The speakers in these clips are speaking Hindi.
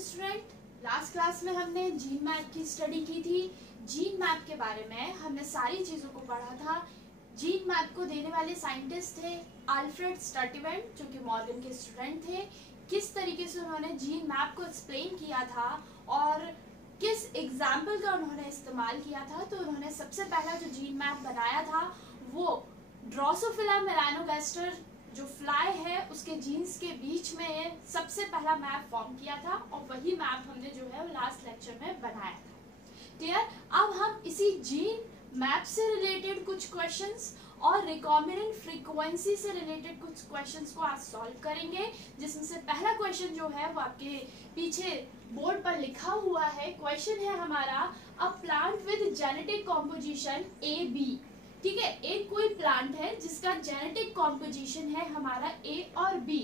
स्टूडेंट, लास्ट क्लास में हमने जीन मैप की स्टडी की थी। जीन मैप के बारे में हमने सारी चीज़ों को पढ़ा था। जीन मैप को देने वाले साइंटिस्ट थे अल्फ्रेड स्टर्टिवेंट, जो कि मॉर्गन के स्टूडेंट थे। किस तरीके से उन्होंने जीन मैप को एक्सप्लेन किया था और किस एग्जाम्पल का उन्होंने इस्तेमाल किया था। तो उन्होंने सबसे पहला जो जीन मैप बनाया था वो ड्रोसोफिला मेलानोगास्टर जो फ्लाई है उसके जीन्स के बीच में सबसे पहला मैप फॉर्म किया था और वही मैप हमने जो है लास्ट लेक्चर में बनाया था। क्लियर? अब हम इसी जीन मैप से रिलेटेड कुछ क्वेश्चंस और रिकॉम्बिनेंट फ्रीक्वेंसी से रिलेटेड कुछ क्वेश्चंस को आज सॉल्व करेंगे, जिसमें से पहला क्वेश्चन जो है वो आपके पीछे बोर्ड पर लिखा हुआ है। क्वेश्चन है हमारा, a plant with genetic composition AB। ठीक है, एक कोई प्लांट है जिसका जेनेटिक कॉम्पोजिशन है हमारा A और B,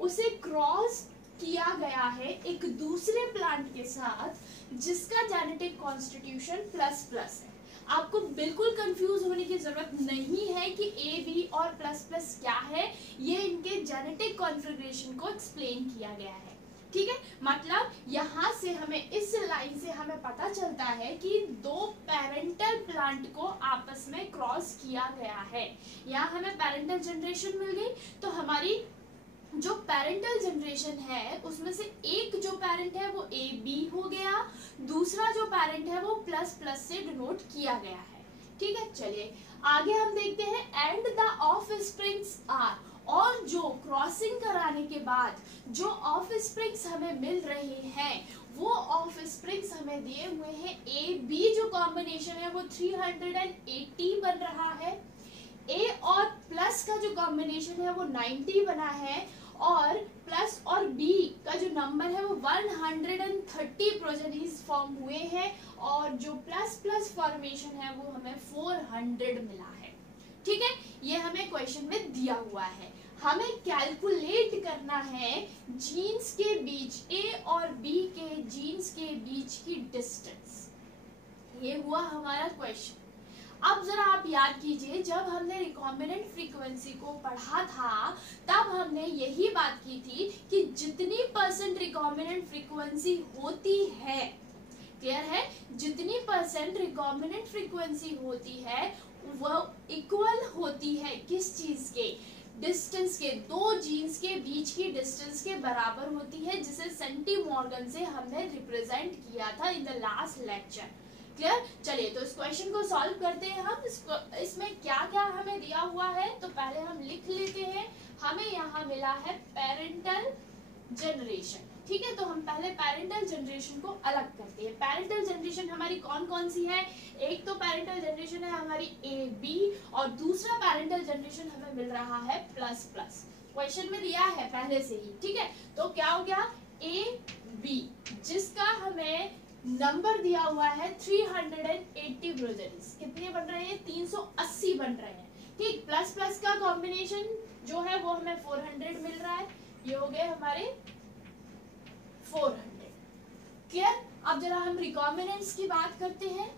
उसे क्रॉस किया गया है एक दूसरे प्लांट के साथ जिसका जेनेटिक कॉन्स्टिट्यूशन ++ है। आपको बिल्कुल कंफ्यूज होने की जरूरत नहीं है कि A, B और ++ क्या है, ये इनके जेनेटिक कॉन्फ़िगरेशन को एक्सप्लेन किया गया है। ठीक है, मतलब यहाँ से हमें इस लाइन से हमें पता चलता है कि दो पेरेंटल प्लांट को आपस में क्रॉस किया गया है। यहाँ हमें पेरेंटल जनरेशन मिल गई, तो हमारी जो पेरेंटल जनरेशन है उसमें से एक जो पेरेंट है वो AB हो गया, दूसरा जो पेरेंट है वो ++ से डिनोट किया गया है। ठीक है, चलिए आगे हम देखते हैं। एंड द ऑफस्प्रिंग्स आर, और जो क्रॉसिंग कराने के बाद जो ऑफस्प्रिंग्स हमें मिल रहे हैं वो ऑफस्प्रिंग्स हमें दिए हुए हैं AB जो कॉम्बिनेशन है वो 380 बन रहा है। A और प्लस का जो कॉम्बिनेशन है वो 90 बना है और प्लस और B का जो नंबर है वो 130 प्रोजेनीज फॉर्म हुए हैं और जो ++ फॉर्मेशन है वो हमें 400 मिला है। ठीक है, ये हमें क्वेश्चन में दिया हुआ है। हमें कैलकुलेट करना है जीन्स के बीच, A और B के जीन्स के बीच की डिस्टेंस। ये हुआ हमारा क्वेश्चन। अब जरा आप याद कीजिए, जब हमने रिकॉम्बिनेंट फ्रीक्वेंसी को पढ़ा था तब हमने यही बात की थी कि जितनी % रिकॉम्बिनेंट फ्रीक्वेंसी होती है, क्लियर है, जितनी % रिकॉम्बिनेंट फ्रीक्वेंसी होती है वह इक्वल होती है किस चीज के, डिस्टेंस के, दो जीन्स के बीच की डिस्टेंस के बराबर होती है, जिसे सेंटीमॉर्गन से हमने रिप्रेजेंट किया था in the last lecture. Clear? चलिए तो इस क्वेश्चन को सॉल्व करते हैं हम। इसमें क्या क्या हमें दिया हुआ है तो पहले हम लिख लेते हैं। हमें यहाँ मिला है पेरेंटल जनरेशन। ठीक है, तो हम पहले पेरेंटल जनरेशन को अलग करते हैं। पेरेंटल जनरेशन हमारी कौन कौन सी है? एक तो पेरेंटल जनरेशन है हमारी AB और दूसरा पेरेंटल जनरेशन हमें मिल रहा है ++। क्वेश्चन में दिया है पहले से ही। ठीक है, तो क्या हो गया, AB जिसका हमें नंबर दिया हुआ है 380 प्रोजेनीज। कितने बन रहे हैं? 380 बन रहे हैं। ठीक, ++ का कॉम्बिनेशन जो है वो हमें 400 मिल रहा है। ये हो गए हमारे 400। क्लियर? अब जरा हम रिकॉम्बिनेंट्स की बात करते हैं।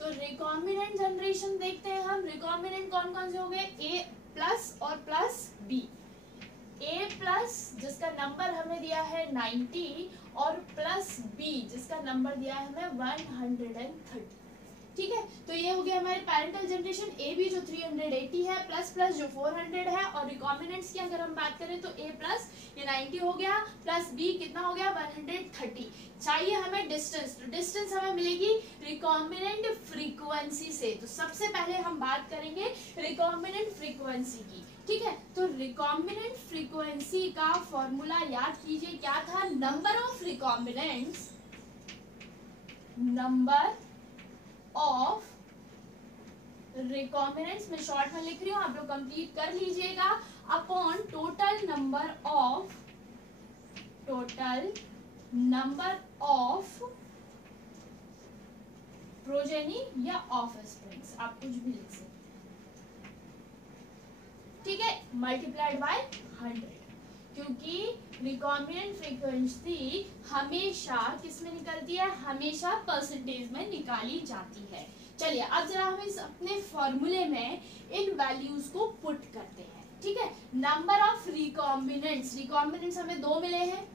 तो रिकॉम्बिनेंट जनरेशन देखते हैं हम। रिकॉम्बिनेंट कौन कौन से हो गए? A+ और +B। A+ जिसका नंबर हमें दिया है 90 और +B जिसका नंबर दिया है हमें 130। ठीक है, तो ये हो गया हमारे पेरेंटल जनरेशन। AB जो 380 है, ++ जो 400 है, और रिकॉम्बिनेंट्स की अगर हम बात करें तो A+ ये 90 हो गया, +B कितना हो गया 130। चाहिए हमें डिस्टेंस, तो डिस्टेंस हमें मिलेगी रिकॉम्बिनेंट फ्रीक्वेंसी से। तो सबसे पहले हम बात करेंगे रिकॉम्बिनेंट फ्रीक्वेंसी की। ठीक है, तो रिकॉम्बिनेंट फ्रीक्वेंसी का फॉर्मूला याद कीजिए क्या था? Number of recombinants, number of recombinants में शॉर्ट में लिख रही हूं, आप लोग कंप्लीट कर लीजिएगा, upon total number of progeny या ऑफस्प्रिंग्स, आप कुछ भी लिख सकते। ठीक है, मल्टीप्लाइड बाय 100, क्योंकि रिकॉम्बिनेंट फ्रीक्वेंसी हमेशा किस में निकलती है? हमेशा परसेंटेज में निकाली जाती है। चलिए अब जरा हम इस अपने फॉर्मूले में इन वैल्यूज को पुट करते हैं। ठीक है। नंबर ऑफ रिकॉम्बिनेंट्स, रिकॉम्बिनेंट्स हमें 2 मिले हैं,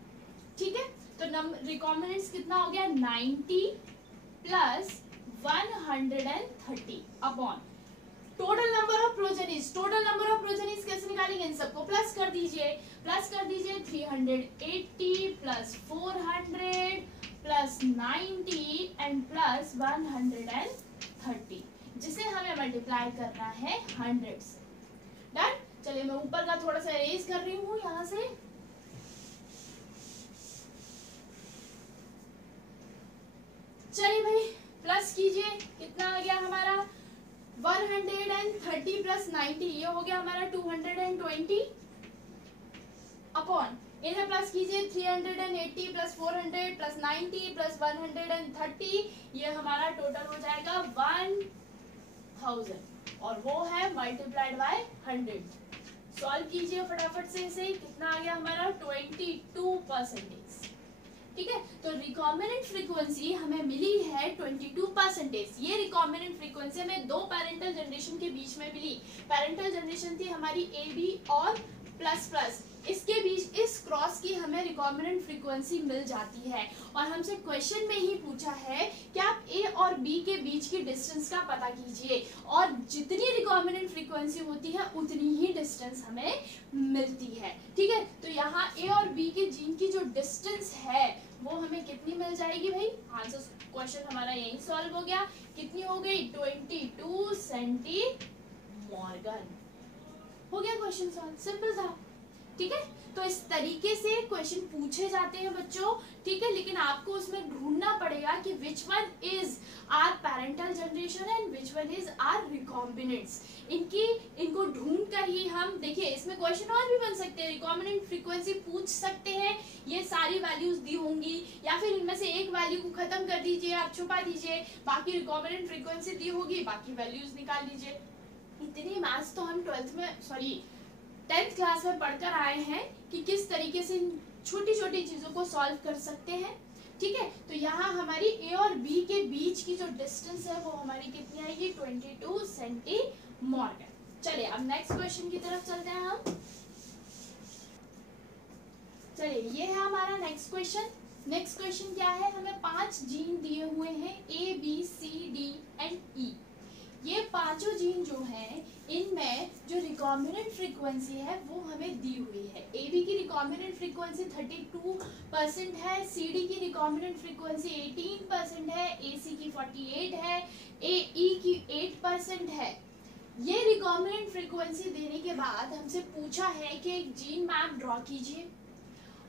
ठीक है। तो रिकॉम्बिनेंट्स कितना हो गया 90 plus 130 upon total number of progenies. Total number of progenies कैसे निकालेंगे, इन सबको प्लस कर दीजिए 380 प्लस 400 प्लस 90 एंड प्लस 130, जिसे हमें मल्टीप्लाई करना है 100 से। डन। चलिए मैं ऊपर का थोड़ा सा इरेज कर रही हूँ यहाँ से। चलिए भाई प्लस कीजिए, कितना आ गया हमारा 130 प्लस 90, ये हो गया हमारा 220 अपॉन इन्हें प्लस कीजिए 380 प्लस 400 प्लस 90 प्लस 130, ये हमारा टोटल हो जाएगा 1000 और वो है मल्टीप्लाइड बाय 100। सॉल्व कीजिए फटाफट से इसे, कितना आ गया हमारा 22%। ठीक है। तो रिकॉम्बिनेंट फ्रीक्वेंसी हमें मिली है 22%। ये रिकॉम्बिनेंट फ्रीक्वेंसी हमें 2 पैरेंटल जनरेशन के बीच में मिली। पैरेंटल जनरेशन थी हमारी ए बी और प्लस प्लस, इसके बीच इस क्रॉस की हमें रिकॉम्बिनेंट फ्रीक्वेंसी मिल जाती है। और हमसे क्वेश्चन में ही पूछा है कि आप ए और बी के बीच की डिस्टेंस का पता कीजिए, और जितनी रिकॉम्बिनेंट फ्रीक्वेंसी होती है उतनी ही डिस्टेंस हमें मिलती है। ठीक है। तो यहाँ ए और बी के जीन की जो डिस्टेंस है वो हमें कितनी मिल जाएगी भाई, आंसर क्वेश्चन हमारा यही सॉल्व हो गया। कितनी हो गई 22 सेंटीमॉर्गन। हो गया क्वेश्चन सॉल्व, सिंपल था। ठीक है। तो इस तरीके से क्वेश्चन पूछे जाते हैं बच्चों। ठीक है। लेकिन आपको उसमें ढूंढना पड़ेगा कि which one is our parental generation and which one is our recombinants. इनको ढूंढ कर ही हम, देखिए इसमें क्वेश्चन और भी बन सकते हैं, रिकॉम्बिनेंट फ्रीक्वेंसी पूछ सकते हैं, ये सारी वैल्यूज दी होंगी, या फिर इनमें से एक वैल्यू को खत्म कर दीजिए, आप छुपा दीजिए, बाकी रिकॉम्बिनेंट फ्रीक्वेंसी दी होगी, बाकी वैल्यूज निकाल लीजिए। इतनी मैथ्स तो हम 10th क्लास में पढ़कर आए हैं कि किस तरीके से छोटी छोटी चीजों को सॉल्व कर सकते हैं। ठीक है। तो यहाँ हमारी ए और बी के बीच की जो डिस्टेंस है वो हमारी कितनी आएगी 22 सेंटीमॉर्गन। चलिए अब नेक्स्ट क्वेश्चन की तरफ चलते हैं हम। चलिए ये है हमारा नेक्स्ट क्वेश्चन। नेक्स्ट क्वेश्चन क्या है, हमें 5 जीन दिए हुए हैं A B C D and E. ये पांचों जीन जो हैं इनमें जो रिकॉम्बिनेंट फ्रीक्वेंसी है वो हमें दी हुई है। ए बी की रिकॉम्बिनेंट फ्रीक्वेंसी 32% है, सी डी की रिकॉम्बिनेंट फ्रीक्वेंसी 18% है, ए सी की 48 है, ए ई की 8% है। ये रिकॉम्बिनेंट फ्रीक्वेंसी देने के बाद हमसे पूछा है कि एक जीन मैप ड्रॉ कीजिए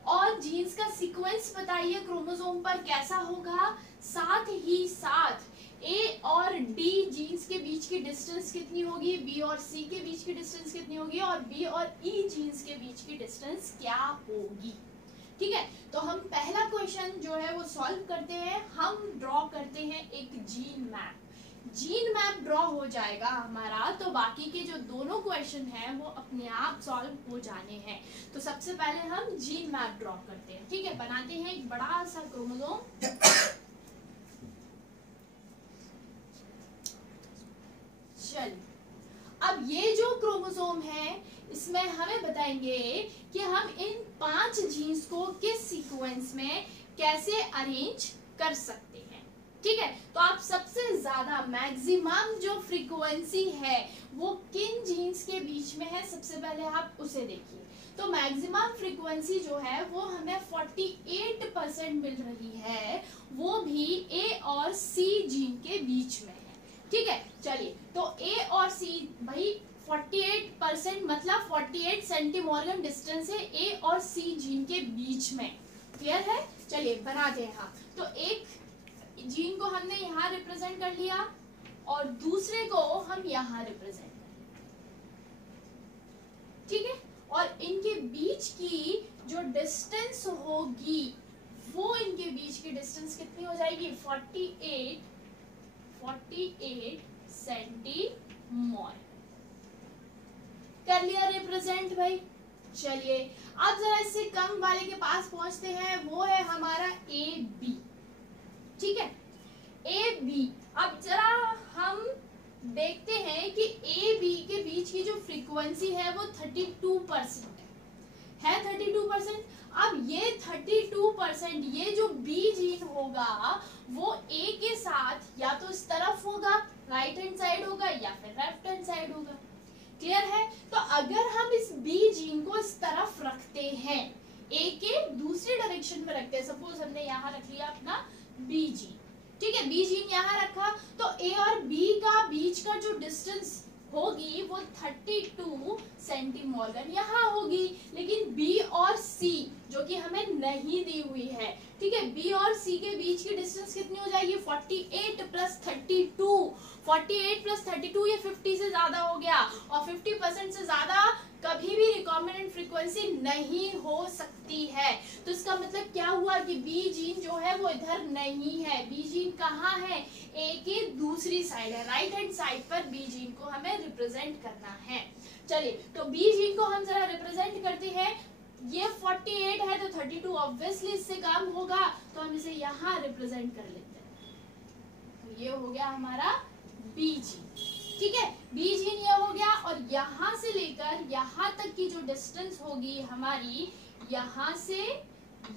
और जीन्स का सीक्वेंस बताइए क्रोमोसोम पर कैसा होगा, साथ ही साथ ए और डी जीन्स के बीच की डिस्टेंस कितनी होगी, बी और सी के बीच की डिस्टेंस कितनी होगी, और बी और ई जीन्स के बीच की डिस्टेंस क्या होगी। ठीक है। तो हम पहला क्वेश्चन जो है वो सॉल्व करते हैं। हम ड्रॉ करते हैं एक gene map. Gene map draw हो जाएगा हमारा तो बाकी के जो दोनों क्वेश्चन हैं वो अपने आप सॉल्व हो जाने हैं। तो सबसे पहले हम जीन मैप ड्रॉ करते हैं। ठीक है। बनाते हैं एक बड़ा सा क्रोमोसोम। चलिए अब ये जो क्रोमोसोम है इसमें हमें बताएंगे कि हम इन 5 जीन्स को किस सीक्वेंस में कैसे अरेंज कर सकते हैं। ठीक है। तो आप सबसे ज्यादा मैक्सिमम जो फ्रीक्वेंसी है वो किन जीन्स के बीच में है, सबसे पहले आप उसे देखिए। तो मैक्सिमम फ्रीक्वेंसी जो है वो हमें 48% मिल रही है, वो भी ए और सी जीन के बीच में है। ठीक है। चलिए तो ए और सी भाई 48% मतलब 48 सेंटीमॉर्गन डिस्टेंस है ए और सी जीन के बीच में। क्लियर है। चलिए बनाते हैं हम। तो एक जीन को हमने यहाँ रिप्रेजेंट कर लिया और दूसरे को हम यहाँ रिप्रेजेंट कर लिया। ठीक है। और इनके बीच की जो डिस्टेंस होगी वो इनके बीच की डिस्टेंस कितनी हो जाएगी 48 सेंटीमॉर्गन। कर लिया रिप्रेजेंट भाई। चलिए अब जरा इससे कम वाले के पास पहुंचते हैं, वो है हमारा ए बी। ठीक है। A B. अब जरा हम देखते हैं कि ए बी के बीच की जो फ्रीक्वेंसी है वो 32% है 32%। अब ये 32% ये जो बी जीन होगा वो ए के साथ या तो इस तरफ होगा, राइट हैंड साइड होगा, या फिर लेफ्ट हैंड साइड होगा। क्लियर है? तो अगर हम इस बी जीन को इस तरफ रखते हैं, ए के दूसरी डायरेक्शन में रखते हैं, सपोज हमने यहाँ रख लिया अपना बी जीन, ठीक है, बी जीन यहाँ रखा, तो ए और बी का बीच का जो डिस्टेंस होगी वो 32 सेंटीमॉर्गन यहाँ होगी। लेकिन बी और सी जो कि हमें नहीं दी हुई है, ठीक है, बी और सी के बीच की डिस्टेंस कितनी हो जाएगी? 48 प्लस 32, 48 प्लस 32 ये 50 से ज्यादा हो गया, और 50% से ज्यादा कभी भी रिकॉम्बिनेंट फ्रीक्वेंसी नहीं हो सकती है। तो इसका मतलब क्या हुआ कि बी जीन जो है वो इधर नहीं है, बी जीन कहाँ है? ए के दूसरी साइड है, राइट हैंड साइड पर बी जीन को हमें रिप्रेजेंट करना है। चलिए, तो बी जीन को हम जरा रिप्रेजेंट करते हैं। ये 48 है तो 32 ऑब्वियसली इससे कम होगा, तो हम इसे यहाँ रिप्रेजेंट कर लेते हैं। तो ये हो गया हमारा बी जीन, ठीक है, बी जीन ये हो गया। और यहाँ से लेकर यहाँ तक की जो डिस्टेंस होगी हमारी, यहाँ से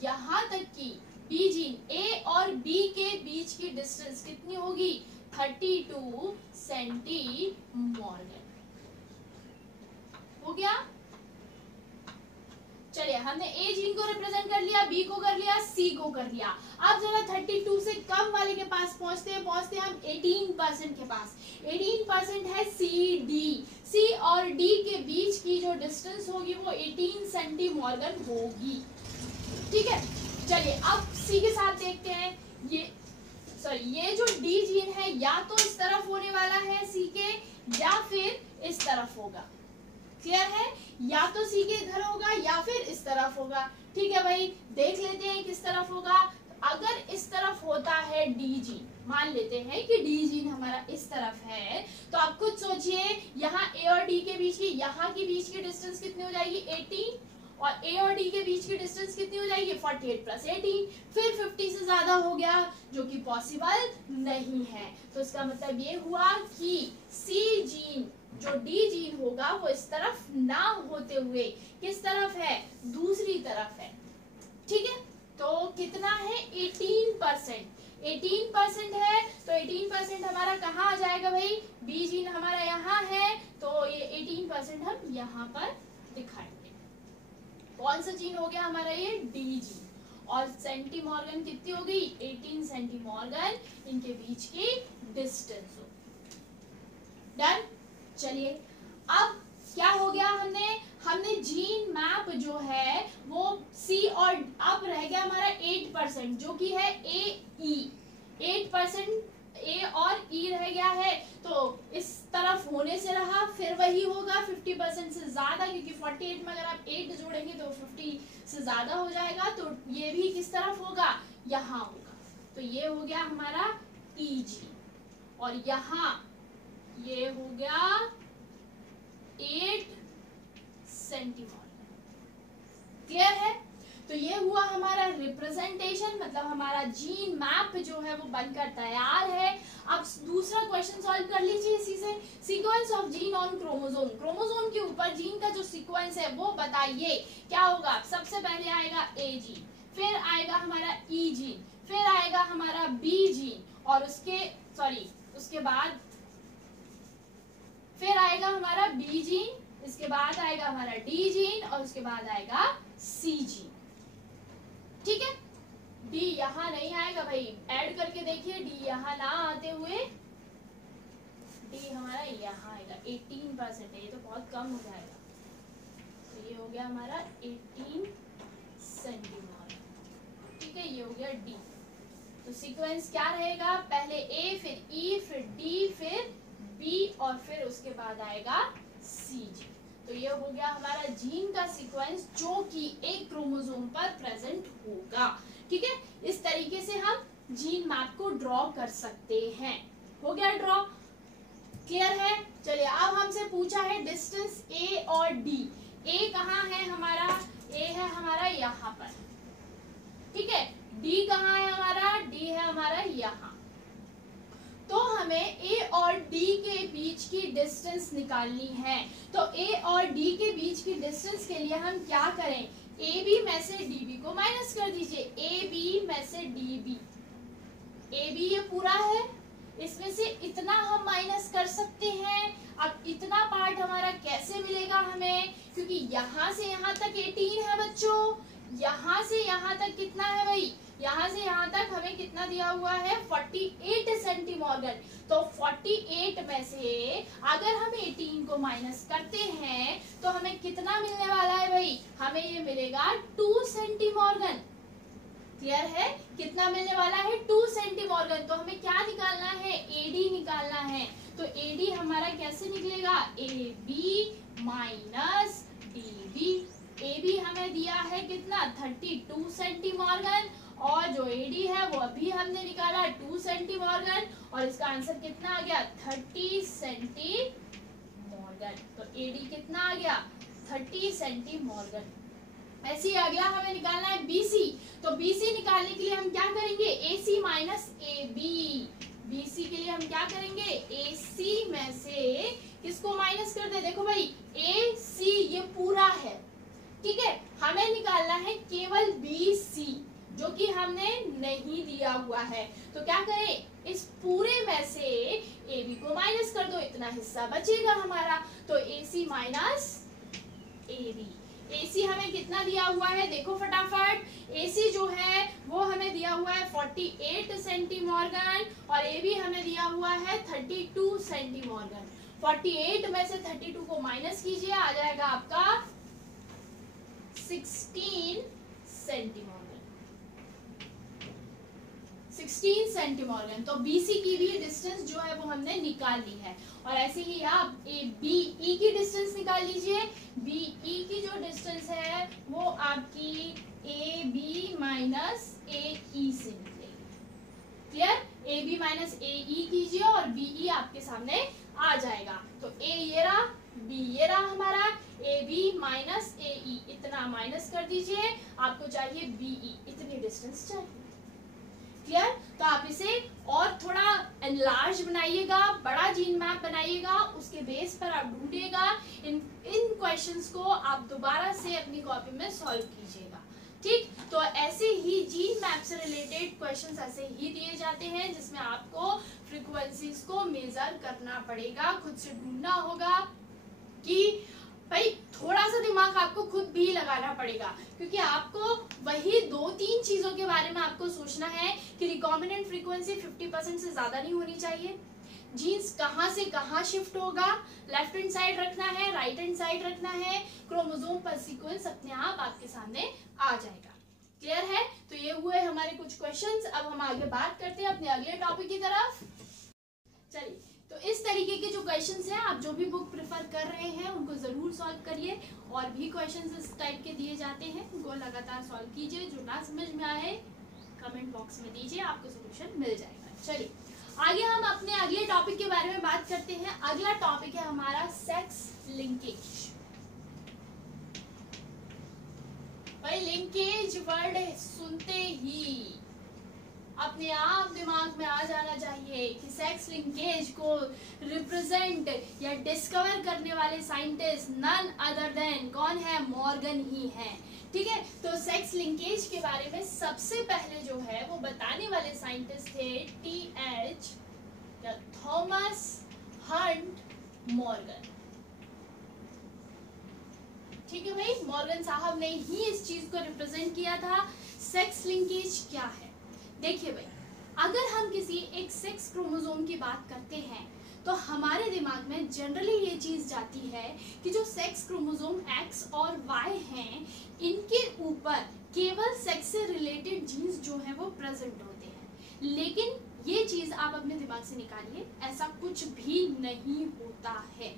यहाँ तक की बी जीन ए और बी के बीच की डिस्टेंस कितनी होगी? 32 सेंटीमॉर्गन हो गया। चलिए, हमने ए जीन को रिप्रेजेंट कर लिया, बी को कर लिया, सी को कर लिया। अब जरा 32 से कम वाले के पास पहुंचते हैं हम 18% के पास। 18% है सी डी, सी और डी के बीच की जो डिस्टेंस होगी वो 18 सेंटीमॉर्गन होगी, ठीक है। चलिए, अब सी के साथ देखते हैं। ये जो डी जीन है या तो इस तरफ होने वाला है सी के, या फिर इस तरफ होगा। क्लियर है? या तो सी के इधर होगा या फिर इस तरफ होगा। ठीक है भाई, देख लेते हैं किस तरफ होगा। अगर इस तरफ होता है डी जीन, मान लेते हैं कि डी जीन हमारा इस तरफ है, तो आप खुद सोचिए यहाँ ए और डी के बीच की, यहाँ की बीच की डिस्टेंस कितनी हो जाएगी? 18, और ए और डी के बीच की डिस्टेंस कितनी हो जाएगी? 48 प्लस 18, फिर 50 से ज्यादा हो गया, जो कि पॉसिबल नहीं है। तो इसका मतलब ये हुआ कि सी जीन जो डी जीन होगा वो इस तरफ ना होते हुए किस तरफ है? दूसरी तरफ है, ठीक है। तो कितना है? 18%। 18% है, तो 18% हमारा कहाँ आ जाएगा भाई? बी जीन हमारा यहाँ है, तो ये 18% हम यहाँ पर दिखाएंगे। कौन सा जीन हो गया हमारा? ये डी जीन। और सेंटीमॉर्गन कितनी हो गई? 18 सेंटीमॉर्गन इनके बीच की डिस्टेंस हो। डन। चलिए, अब क्या हो गया? हमने जीन मैप जो है वो सी और अब रह गया हमारा 8%, जो कि है ए ई। 8% ए और ई रह गया है, तो इस तरफ होने से रहा, फिर वही होगा 50% से ज्यादा, क्योंकि 48 में अगर आप 8 जोड़ेंगे तो 50 से ज्यादा हो जाएगा। तो ये भी किस तरफ होगा? यहाँ होगा। तो ये हो गया हमारा ई जी, और यहाँ ये हो गया 8 सेंटीमॉर्गन। क्लियर है? तो ये हुआ हमारा रिप्रेजेंटेशन, मतलब हमारा जीन मैप जो है वो बनकर तैयार है। अब दूसरा क्वेश्चन सॉल्व कर लीजिए इसी से। Sequence of gene on chromosome, chromosome के ऊपर जीन का जो सीक्वेंस है वो बताइए क्या होगा। सबसे पहले आएगा ए जीन, फिर आएगा हमारा ई जीन, फिर आएगा हमारा बी जीन, और उसके बाद फिर आएगा हमारा बी जीन, इसके बाद आएगा हमारा डी जीन, और उसके बाद आएगा सी जीन। ठीक है, डी यहाँ नहीं आएगा भाई, ऐड करके देखिए, डी यहाँ ना आते हुए डी हमारा यहाँ आएगा। 18% है, ये तो बहुत कम हो जाएगा। तो ये हो गया हमारा 18 सेंटीमॉर्गन। ठीक है, ये हो गया डी। तो सीक्वेंस क्या रहेगा? पहले ए, फिर ई, फिर डी, फिर बी, और फिर उसके बाद आएगा सी जी। तो ये हो गया हमारा जीन का सीक्वेंस, जो कि एक क्रोमोसोम पर प्रेजेंट होगा। ठीक है, इस तरीके से हम जीन मैप को ड्रॉ कर सकते हैं। हो गया ड्रॉ? क्लियर है? चलिए, अब हमसे पूछा है डिस्टेंस ए और डी। ए कहाँ है हमारा? ए है हमारा यहाँ पर, ठीक है। डी कहाँ है हमारा? डी है हमारा यहाँ। तो हमें ए और डी के बीच की डिस्टेंस निकालनी है। तो ए और डी के बीच की डिस्टेंस के लिए हम क्या करें, ए बी में से डी बी को माइनस कर दीजिए। ए बी में से डी बी, ए बी ये पूरा है, इसमें से इतना हम माइनस कर सकते हैं। अब इतना पार्ट हमारा कैसे मिलेगा हमें, क्योंकि यहाँ से यहाँ तक 18 है बच्चों, यहाँ से यहाँ तक कितना है भाई, यहाँ से यहाँ तक हमें कितना दिया हुआ है 48 सेंटीमॉर्गन। तो 48 में से अगर हम 18 को माइनस करते हैं तो हमें कितना मिलने वाला है भाई, हमें ये मिलेगा 2 सेंटीमॉर्गन। क्लियर है, कितना मिलने वाला है 2 सेंटीमॉर्गन। तो हमें क्या निकालना है, एडी निकालना है। तो एडी हमारा कैसे निकलेगा, A B minus D B. A B हमें दिया है कितना 32 सेंटीमॉर्गन, और जो एडी है वो अभी हमने निकाला 2 सेंटीमॉर्गन, और इसका आंसर कितना आ गया 30 सेंटीमॉर्गन। तो एडी कितना आ गया 30 सेंटीमॉर्गन। ऐसे ही अगला हमें निकालना है बीसी। तो बीसी निकालने के लिए हम क्या करेंगे, AC minus A B. BC के लिए हम क्या करेंगे, एसी में से किसको माइनस कर दे, देखो भाई एसी ये पूरा है, ठीक है, हमें निकालना है केवल बीसी जो कि हमने नहीं दिया हुआ है। तो क्या करें, इस पूरे में से ए बी को माइनस कर दो, इतना हिस्सा बचेगा हमारा। तो AC minus A B. AC हमें कितना दिया हुआ है, देखो फटाफट, एसी जो है वो हमें दिया हुआ है 48 सेंटीमॉर्गन, और ए बी हमें दिया हुआ है 32 सेंटीमॉर्गन। 48 में से 32 को माइनस कीजिए, आ जाएगा आपका 16 सेंटीमॉर्गन। 16 सेंटीमॉर्गन। तो बीसी की भी डिस्टेंस जो है वो हमने निकाल ली है। और ऐसे ही आप ए बी ई की डिस्टेंस निकाल लीजिए। बी ई की जो डिस्टेंस है वो आपकी ए बी माइनस ए ई से निकलेगी। क्लियर, ए बी माइनस ए ई कीजिए और बी ई आपके सामने आ जाएगा। तो ए ये रहा, बी ये रहा हमारा, ए बी माइनस ए ई, इतना माइनस कर दीजिए, आपको चाहिए बी ई, इतनी डिस्टेंस चाहिए। क्लियर, तो आप इसे और थोड़ा एनलार्ज बनाइएगा, बड़ा जीन मैप बनाइएगा, उसके बेस पर आप ढूंढिएगा, इन क्वेश्चंस को आप दोबारा से अपनी कॉपी में सॉल्व कीजिएगा। ठीक, तो ऐसे ही जीन मैप से रिलेटेड क्वेश्चंस ऐसे ही दिए जाते हैं जिसमें आपको फ्रीक्वेंसीज को मेजर करना पड़ेगा, खुद से ढूंढना होगा कि भाई थोड़ा सा दिमाग आपको खुद भी लगाना पड़ेगा, क्योंकि आपको वही 2-3 चीजों के बारे में आपको सोचना है कि रिकॉम्बिनेंट फ्रीक्वेंसी 50% से ज्यादा नहीं होनी चाहिए, जीन्स कहाँ से कहाँ शिफ्ट होगा, लेफ्ट हैंड साइड रखना है, राइट हैंड साइड रखना है, क्रोमोसोम पर सीक्वेंस अपने आप आपके सामने आ जाएगा। क्लियर है, तो ये हुए हमारे कुछ क्वेश्चंस। अब हम आगे बात करते हैं अपने अगले टॉपिक की तरफ। चलिए, तो इस तरीके के जो क्वेश्चंस हैं, आप जो भी बुक प्रेफर कर रहे हैं उनको जरूर सॉल्व करिए। और भी क्वेश्चंस इस टाइप के दिए जाते हैं, उनको लगातार सॉल्व कीजिए। जो ना समझ में आए कमेंट बॉक्स में दीजिए, आपको सोल्यूशन मिल जाएगा। चलिए आगे हम अपने अगले टॉपिक के बारे में बात करते हैं। अगला टॉपिक है हमारा सेक्स लिंकेज। भाई लिंकेज वर्ड सुनते ही अपने आप दिमाग में आ जाना चाहिए कि सेक्स लिंकेज को रिप्रेजेंट या डिस्कवर करने वाले साइंटिस्ट नन अदर देन कौन है, मॉर्गन ही है। ठीक है, तो सेक्स लिंकेज के बारे में सबसे पहले जो है वो बताने वाले साइंटिस्ट थे टी.एच. या थॉमस हंट मॉर्गन। ठीक है भाई, मॉर्गन साहब ने ही इस चीज को रिप्रेजेंट किया था। सेक्स लिंकेज क्या है, देखिए भाई, अगर हम किसी एक सेक्स क्रोमोसोम की बात करते हैं तो हमारे दिमाग में जनरली ये चीज जाती है कि जो सेक्स क्रोमोसोम एक्स और वाई हैं, इनके ऊपर केवल सेक्स से रिलेटेड जीन्स जो हैं वो प्रेजेंट होते हैं। लेकिन ये चीज आप अपने दिमाग से निकालिए, ऐसा कुछ भी नहीं होता है।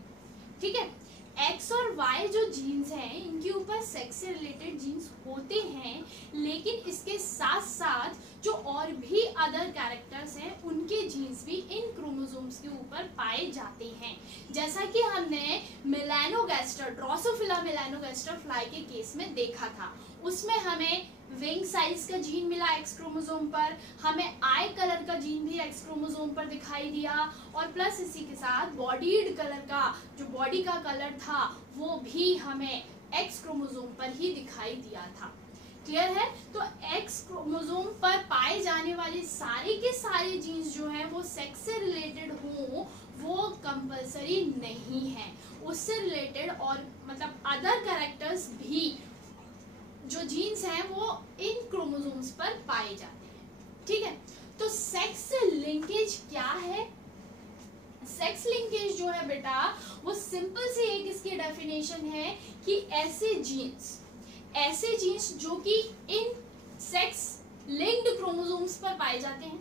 ठीक है, एक्स और वाई जो जीन्स हैं इनके ऊपर सेक्स से रिलेटेड जीन्स होते हैं, लेकिन इसके साथ साथ जो और भी अदर कैरेक्टर्स हैं उनके जीन्स भी इन क्रोमोसोम्स के ऊपर पाए जाते हैं। जैसा कि हमने मेलानोगास्टर, ड्रोसोफिला मेलानोगास्टर फ्लाई के केस में देखा था, उसमें हमें विंग साइज का जीन मिला एक्स क्रोमोसोम पर, हमें आई कलर का जीन भी एक्स क्रोमोसोम पर दिखाई दिया, और प्लस इसी के साथ बॉडीड कलर का जो बॉडी का कलर था वो भी हमें एक्स क्रोमोसोम पर ही दिखाई दिया था। क्लियर है? तो एक्स क्रोमोसोम पर पाए जाने वाले सारे के सारे जीन्स जो हैं वो सेक्स से रिलेटेड हों वो कंपल्सरी नहीं है। उससे रिलेटेड और मतलब अदर कैरेक्टर्स भी जो जीन्स हैं वो इन क्रोमोसोम्स पर पाए जाते हैं। ठीक है, तो सेक्स लिंकेज क्या है? सेक्स लिंकेज जो है बेटा वो सिंपल सी एक इसकी डेफिनेशन है कि ऐसे जीन्स जो कि इन सेक्स लिंक्ड क्रोमोसोम्स पर पाए जाते हैं,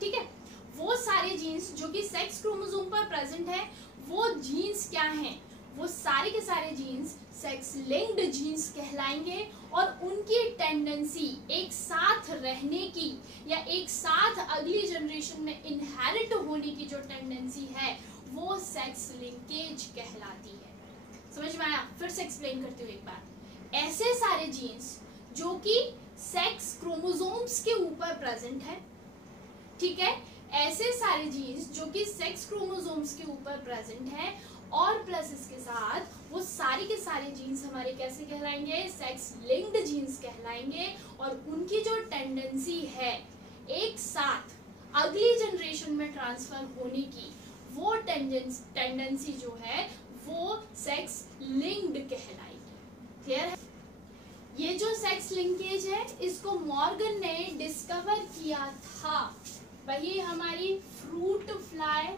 ठीक है, वो सारे जीन्स जो कि सेक्स क्रोमोसोम पर प्रेजेंट है वो जीन्स क्या हैं? वो सारे के सारे जीन्स सेक्स लिंक्ड जीन्स कहलाएंगे, और उनकी टेंडेंसी एक साथ रहने की या एक साथ अगली जनरेशन में इनहेरिट होने की जो टेंडेंसी है वो सेक्स लिंकेज कहलाती है। समझ में आया? फिर से एक्सप्लेन करती हूँ एक बार। ऐसे सारे जीन्स जो कि सेक्स क्रोमोसोम्स के ऊपर प्रेजेंट है, ठीक है, ऐसे सारे जीन्स जो कि सेक्स क्रोमोसोम्स के ऊपर प्रेजेंट है, और प्लस इसके साथ वो सारे के सारे जीन्स हमारे कैसे कहलाएंगे? सेक्स लिंक्ड जीन्स कहलाएंगे, और उनकी जो टेंडेंसी है एक साथ अगली जनरेशन में ट्रांसफर होने की वो टेंडेंसी जो है वो सेक्स लिंक्ड कहलाएगी। क्लियर है? ये जो सेक्स लिंकेज है इसको मॉर्गन ने डिस्कवर किया था, वही हमारी फ्रूट फ्लाई,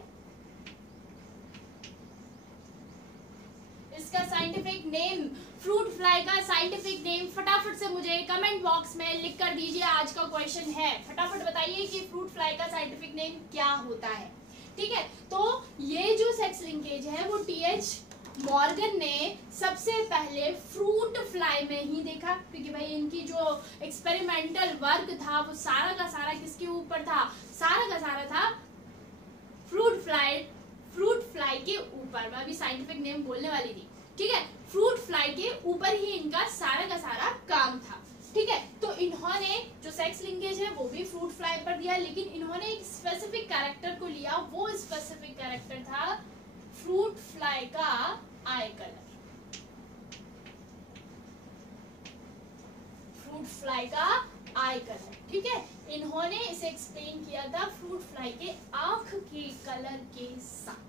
इसका साइंटिफिक नेम, फ्रूट फ्लाई का साइंटिफिक नेम फटाफट से मुझे कमेंट बॉक्स में लिख कर दीजिए। आज का क्वेश्चन है, फटाफट बताइए कि फ्रूट फ्लाई का साइंटिफिक नेम क्या होता है। ठीक है, तो ये जो सेक्स लिंकेज है वो टीएच मॉर्गन ने सबसे पहले फ्रूट फ्लाई में ही देखा, क्योंकि भाई इनकी जो एक्सपेरिमेंटल वर्क था वो सारा का सारा किसके ऊपर था? सारा का सारा था फ्रूट फ्लाई के ऊपर। मैं अभी साइंटिफिक नेम बोलने वाली थी, ठीक है, फ्रूट फ्लाई के ऊपर ही इनका सारा का सारा काम था। ठीक है, तो इन्होंने जो सेक्स लिंकेज है वो भी फ्रूट फ्लाई पर दिया, लेकिन इन्होंने एक स्पेसिफिक कैरेक्टर को लिया, वो स्पेसिफिक कैरेक्टर था फ्रूट फ्लाई का आई कलर। फ्रूट फ्लाई का आई कलर, ठीक है, इन्होंने इसे एक्सप्लेन किया था फ्रूट फ्लाई के आंख के कलर के साथ।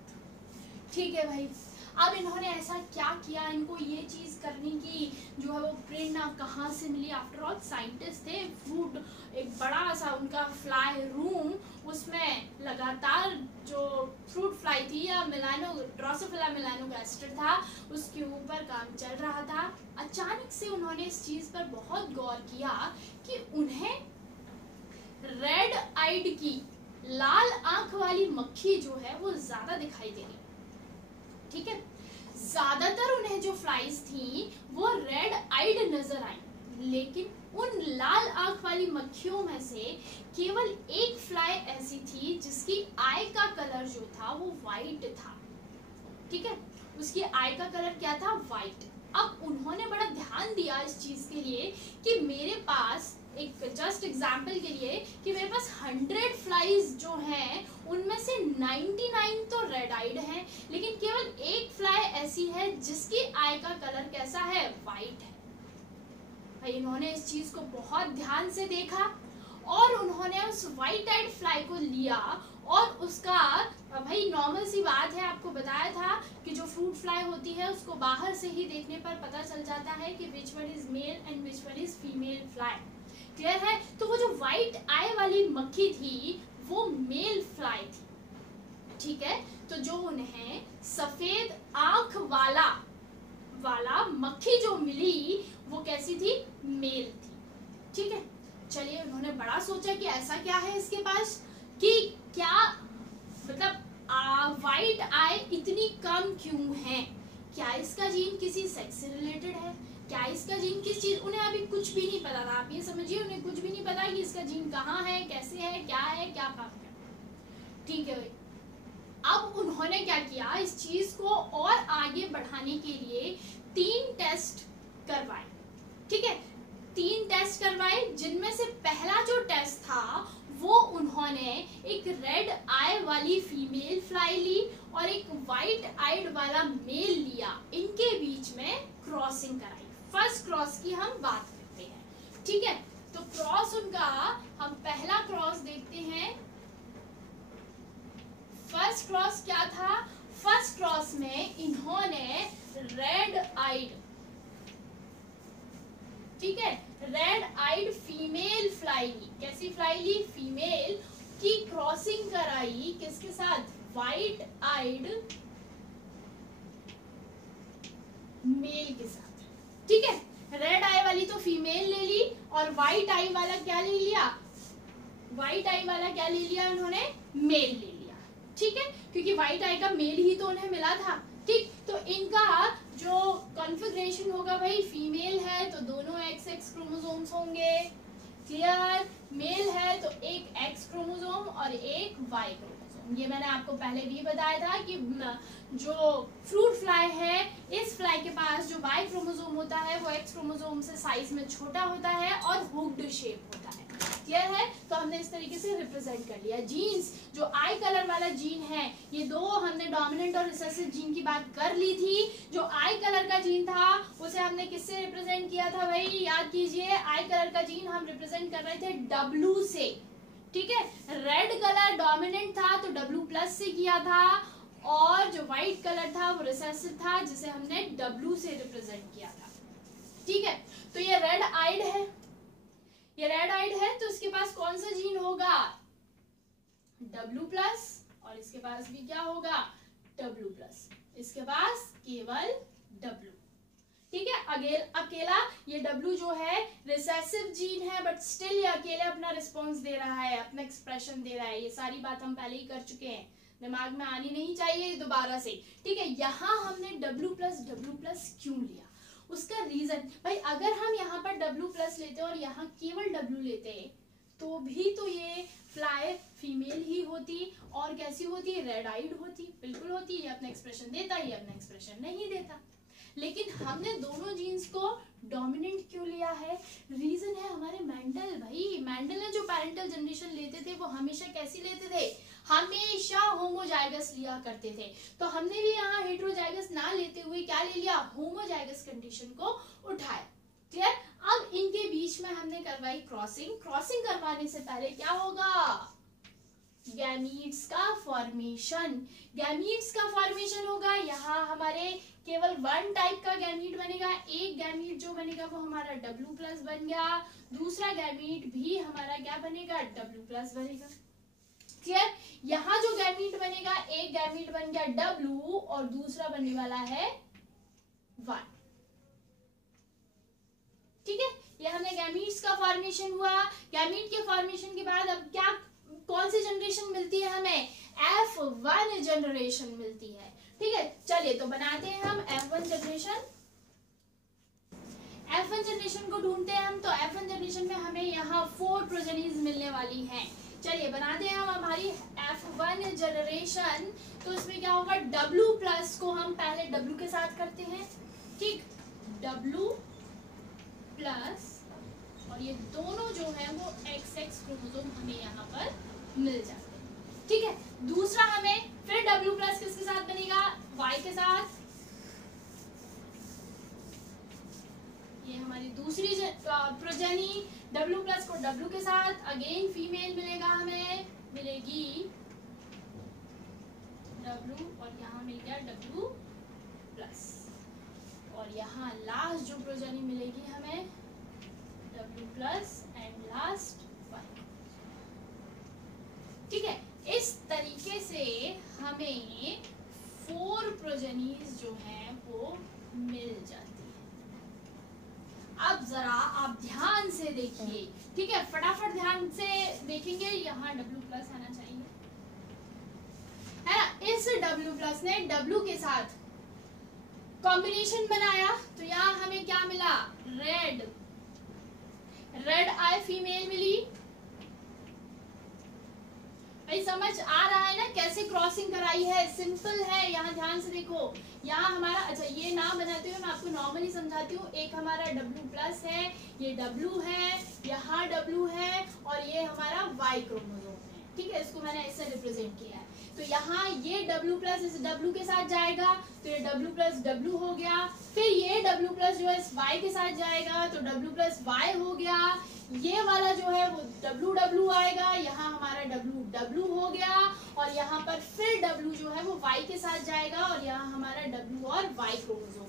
ठीक है भाई, अब इन्होंने ऐसा क्या किया, इनको ये चीज करने की जो है वो प्रेरणा कहाँ से मिली? आफ्टर ऑल साइंटिस्ट थे, फ्रूट एक बड़ा सा उनका फ्लाई रूम, उसमें लगातार जो फ्रूट फ्लाई थी या ड्रोसोफिला मेलानोगास्टर था उसके ऊपर काम चल रहा था। अचानक से उन्होंने इस चीज पर बहुत गौर किया कि उन्हें रेड आइड की लाल आंख वाली मक्खी जो है वो ज्यादा दिखाई दे रही। ठीक है, ज्यादातर उन्हें जो फ्लाइज थी वो रेड आइड नजर आई, लेकिन उन लाल आंख वाली मक्खियों में से केवल एक फ्लाई ऐसी थी जिसकी आई का कलर जो था वो वाइट था। ठीक है, उसकी आई का कलर क्या था? वाइट। अब उन्होंने बड़ा ध्यान दिया इस चीज के लिए कि मेरे पास एक जस्ट एग्जाम्पल के लिए कि मेरे पास 100 फ्लाइज जो हैं उनमें से 99 तो रेड आइड हैं, लेकिन केवल एक फ्लाई ऐसी है जिसकी आई का कलर कैसा है? वाइट है। भाई इन्होंने इस चीज को बहुत ध्यान से देखा और उन्होंने उस वाइट आइड फ्लाई को लिया और उसका, भाई नॉर्मल सी बात है, आपको बताया था कि जो फ्रूट फ्लाई होती है उसको बाहर से ही देखने पर पता चल जाता है कि which one is male and which one is female fly. Clear है? तो वो जो व्हाइट आई वाली मक्खी थी वो मेल फ्लाई थी। ठीक है, तो जो उन्हें सफेद आंख वाला मक्खी जो मिली वो कैसी थी? मेल थी। ठीक है, चलिए उन्होंने बड़ा सोचा कि ऐसा क्या है इसके पास कि क्या मतलब व्हाइट आई इतनी कम क्यों है क्या इसका जीन किसी सेक्स से रिलेटेड है, क्या इसका जीन किस चीज, उन्हें अभी कुछ भी नहीं पता था। आप ये समझिए उन्हें कुछ भी नहीं पता कि इसका जीन कहाँ है, कैसे है, क्या काम है। ठीक है भाई, अब उन्होंने क्या किया, इस चीज को और आगे बढ़ाने के लिए 3 टेस्ट करवाए। ठीक है, 3 टेस्ट करवाए, जिनमें से पहला जो टेस्ट था वो उन्होंने एक रेड आई वाली फीमेल फ्लाई ली और एक वाइट आइड वाला मेल लिया, इनके बीच में क्रॉसिंग कराई। फर्स्ट क्रॉस की हम बात करते हैं। ठीक है, तो क्रॉस उनका हम पहला क्रॉस देखते हैं। फर्स्ट क्रॉस क्या था, फर्स्ट क्रॉस में इन्होंने रेड आइड, ठीक है, रेड आइड फीमेल फ्लाई ली। कैसी फ्लाई ली, फीमेल की क्रॉसिंग कराई किसके साथ, वाइट आइड मेल के साथ। ठीक है, रेड आई वाली तो फीमेल ले ली और व्हाइट आई वाला क्या ले लिया, व्हाइट आई वाला क्या ले लिया उन्होंने, मेल ले लिया। ठीक है, क्योंकि व्हाइट आई का मेल ही तो उन्हें मिला था। ठीक, तो इनका जो कॉन्फ़िगरेशन होगा भाई, फीमेल है तो दोनों XX क्रोमोसोम्स होंगे। क्लियर, मेल है तो एक X क्रोमोसोम और एक Y क्रोमोसोम। ये मैंने आपको पहले भी बताया था कि जो फ्रूट फ्लाई है, इस फ्लाई के पास जो Y क्रोमोसोम होता है वो X क्रोमोसोम से साइज में छोटा होता है और हुक्ड शेप होता है। क्लियर है, तो हमने इस तरीके से रिप्रेजेंट कर लिया। जीन्स, जो आई कलर वाला जीन है, ये दो हमने डोमिनेंट और रिसेसिव जीन की बात कर ली थी। जो आई कलर का जीन था उसे हमने किससे रिप्रेजेंट किया था भाई, याद कीजिए, आई कलर का जीन हम रिप्रेजेंट कर रहे थे W से। ठीक है, रेड कलर डोमिनेंट था तो W+ से किया था, और जो व्हाइट कलर था वो रिसेसिव था जिसे हमने W से रिप्रेजेंट किया था। ठीक है, तो ये रेड आइड है, ये रेड आइड है तो इसके पास कौन सा जीन होगा, W+, और इसके पास भी क्या होगा, W+, इसके पास केवल W। ठीक है, अकेला ये W जो है रिसेसिव जीन है, बट स्टिल ये अकेले अपना रिस्पॉन्स दे रहा है, अपना एक्सप्रेशन दे रहा है। ये सारी बात हम पहले ही कर चुके हैं, दिमाग में आनी नहीं चाहिए दोबारा से। ठीक है, यहाँ हमने W+ क्यों लिया, उसका रीजन भाई, अगर हम यहाँ पर W+ लेते और यहाँ केवल W लेते तो भी तो ये फ्लाई फीमेल ही होती, और कैसी होती, रेड आइड होती, बिल्कुल होती। ये अपना एक्सप्रेशन देता, ये अपना एक्सप्रेशन नहीं देता। लेकिन हमने दोनों जीन्स को डोमिनेंट क्यों लिया है, रीजन है हमारे मेंडल। भाई मेंडल ने जो पैरेंटल जनरेशन लेते थे वो हमेशा कैसी लेते थे, हमेशा होमोजाइगस लिया करते थे। तो हमने भी यहाँ हेटेरोजाइगस ना लेते हुए क्या ले लिया, होमोजाइगस कंडीशन को उठाया। क्लियर, अब इनके बीच में हमने करवाई क्रॉसिंग। क्रॉसिंग करवाने से पहले क्या होगा, गैमीट्स का फॉर्मेशन। गैमीट्स का फॉर्मेशन होगा, यहाँ हमारे केवल 1 टाइप का गैमीट बनेगा। एक गैमीट जो बनेगा वो हमारा W+ बन गया, दूसरा गैमीट भी हमारा क्या बनेगा, W+ बनेगा। क्लियर, यहाँ जो गैमीट बनेगा, एक गैमीट बन गया W और दूसरा बनने वाला है Y। ठीक है, ये हमने गैमीट्स का फॉर्मेशन हुआ। गैमीट के फॉर्मेशन के बाद अब क्या, कौन सी जनरेशन मिलती है हमें, F1 जनरेशन मिलती है। ठीक है, चलिए तो बनाते हैं हम F1 जनरेशन। F1 जनरेशन को ढूंढते हैं हम, तो F1 जनरेशन में हमें यहाँ 4 प्रोजेनीज मिलने वाली हैं। चलिए बनाते हैं हम हमारी F1 जनरेशन। तो इसमें क्या होगा, W+ को हम पहले W के साथ करते हैं। ठीक, W+ और ये दोनों जो है वो XX क्रोमोसोम हमें यहाँ पर मिल जाते हैं। ठीक है, दूसरा हमें फिर W+ किसके साथ बनेगा, Y के साथ। ये हमारी दूसरी प्रोजेनी, W+ को W के साथ, अगेन फीमेल मिलेगा, हमें मिलेगी W और यहाँ मिल गया W+, और यहाँ लास्ट जो प्रोजेनी मिलेगी हमें W+ एंड लास्ट Y। ठीक है, इस तरीके से हमें 4 प्रोजेनीज जो हैं वो मिल जाती है। अब जरा आप ध्यान से देखिए, ठीक है, फटाफट ध्यान से देखेंगे। यहाँ W+ आना चाहिए, है ना। इस W+ ने W के साथ कॉम्बिनेशन बनाया तो यहाँ हमें क्या मिला, रेड, रेड आई फीमेल मिली। भाई समझ आ रहा है ना कैसे क्रॉसिंग कराई है, सिंपल है। यहाँ ध्यान से देखो, यहाँ हमारा, अच्छा ये ना बनाते हुए मैं आपको नॉर्मली समझाती हूँ। एक हमारा W+ है, ये W है, यहाँ W है, और ये हमारा Y क्रोमोसोम है, ठीक है। इसको मैंने ऐसे रिप्रेजेंट किया है। तो यहाँ ये W+ इस W के साथ जाएगा तो ये W+ W हो गया। फिर ये W+ जो है इस Y के साथ जाएगा तो W+ Y हो गया। ये वाला जो है वो WW आएगा, यहाँ हमारा WW हो गया, और यहाँ पर फिर W जो है वो Y के साथ जाएगा, और यहाँ हमारा W और Y क्रोमोसोम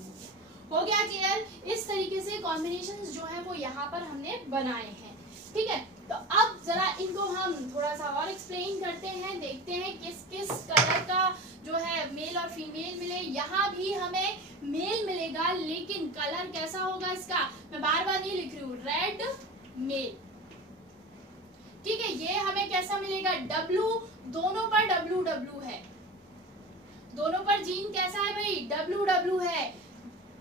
हो गया क्लियर। इस तरीके से कॉम्बिनेशंस जो है वो यहाँ पर हमने बनाए हैं, ठीक है। तो अब जरा इनको हम थोड़ा सा और एक्सप्लेन करते हैं, देखते हैं किस किस कलर का जो है मेल और फीमेल मिले। यहाँ भी हमें मेल मिलेगा, लेकिन कलर कैसा होगा इसका, मैं बार बार नहीं लिख रही हूँ, रेड मेल, ठीक है। ये हमें कैसा मिलेगा, W, दोनों पर WW है, दोनों पर जीन कैसा है भाई, WW है,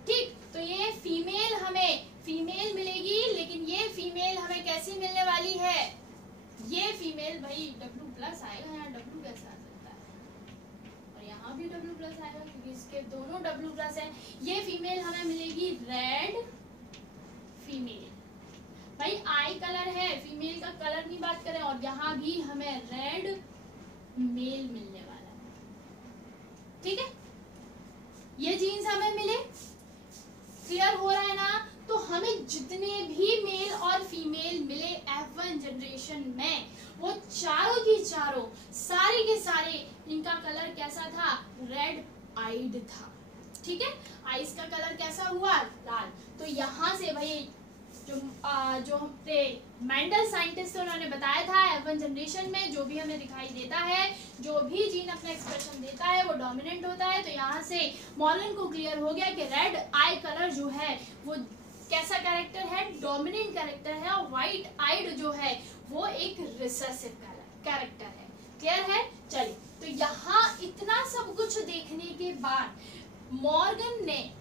ठीक। तो ये फीमेल हमें फीमेल मिलेगी, लेकिन ये फीमेल हमें कैसी मिलने वाली है, ये फीमेल भाई W+ आएगा, यहाँ W कैसा आ सकता है, और यहाँ भी W+ आएगा क्योंकि इसके दोनों W+ है। ये फीमेल हमें मिलेगी रेड फीमेल, भाई आई कलर है, फीमेल का कलर की बात करें, और यहाँ भी हमें रेड मेल मिलने वाला है, ठीक है। ये जीन्स हमें मिले, क्लियर हो रहा है ना। तो हमें जितने भी मेल और फीमेल मिले F1 जनरेशन में, वो चारों की चारों, सारे के सारे, इनका कलर कैसा था, रेड आइड था, ठीक है। आइस का कलर कैसा हुआ, लाल। तो यहाँ से भाई जो हमने मेंडल साइंटिस्ट थे उन्होंने बताया था F1 जनरेशन में जो भी हमें दिखाई देता है, जो भी जीन अपना एक्सप्रेशन देता है वो डोमिनेंट होता है। तो यहाँ से मॉर्गन को क्लियर हो गया कि रेड आई कलर जो है वो कैसा कैरेक्टर है, डोमिनेंट कैरेक्टर है, और व्हाइट आइड जो है वो एक रिसेसिव कैरेक्टर है, क्लियर है। चलिए, तो यहाँ इतना सब कुछ देखने के बाद मॉर्गन ने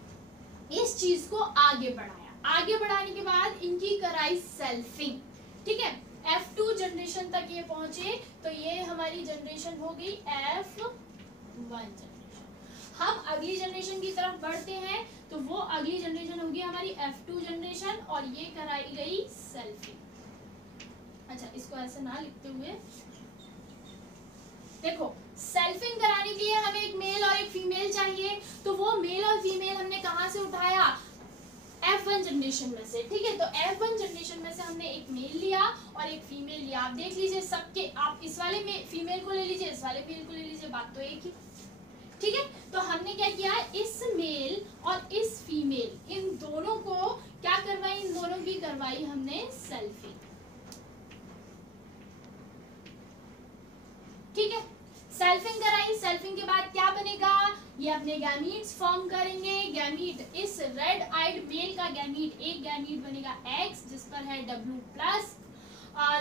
इस चीज को आगे बढ़ाया। आगे बढ़ाने के बाद इनकी कराई सेल्फिंग, ठीक है। F2 जनरेशन तक ये पहुंचे, तो ये हमारी जनरेशन हो गई F1 जनरेशन। हम अगली जनरेशन की तरफ बढ़ते हैं, तो वो अगली जनरेशन होगी हमारी F2 जनरेशन, और ये कराई गई सेल्फिंग। अच्छा, इसको ऐसे ना लिखते हुए देखो, सेल्फिंग कराने के लिए हमें एक मेल और एक फीमेल चाहिए, तो वो मेल और फीमेल हमने कहां से उठाया, F1 जनरेशन में से, ठीक है। तो F1 जनरेशन में से हमने एक मेल लिया और एक फीमेल लिया। आप देख लीजिए सबके, आप इस वाले में फीमेल को ले लीजिए, इस वाले मेल को ले लीजिए, बात तो एक ही, ठीक है। तो हमने क्या किया, इस मेल और इस फीमेल, इन दोनों को क्या करवाई, इन दोनों की करवाई हमने सेल्फिंग, ठीक है। सेल्फिंग कराई, सेल्फिंग के बाद क्या बनेगा, ये अपने गैमीट्स फॉर्म करेंगे। गैमीट, इस रेड आइड मेल का गैमीट, एक गैमीट बनेगा X जिस पर है W+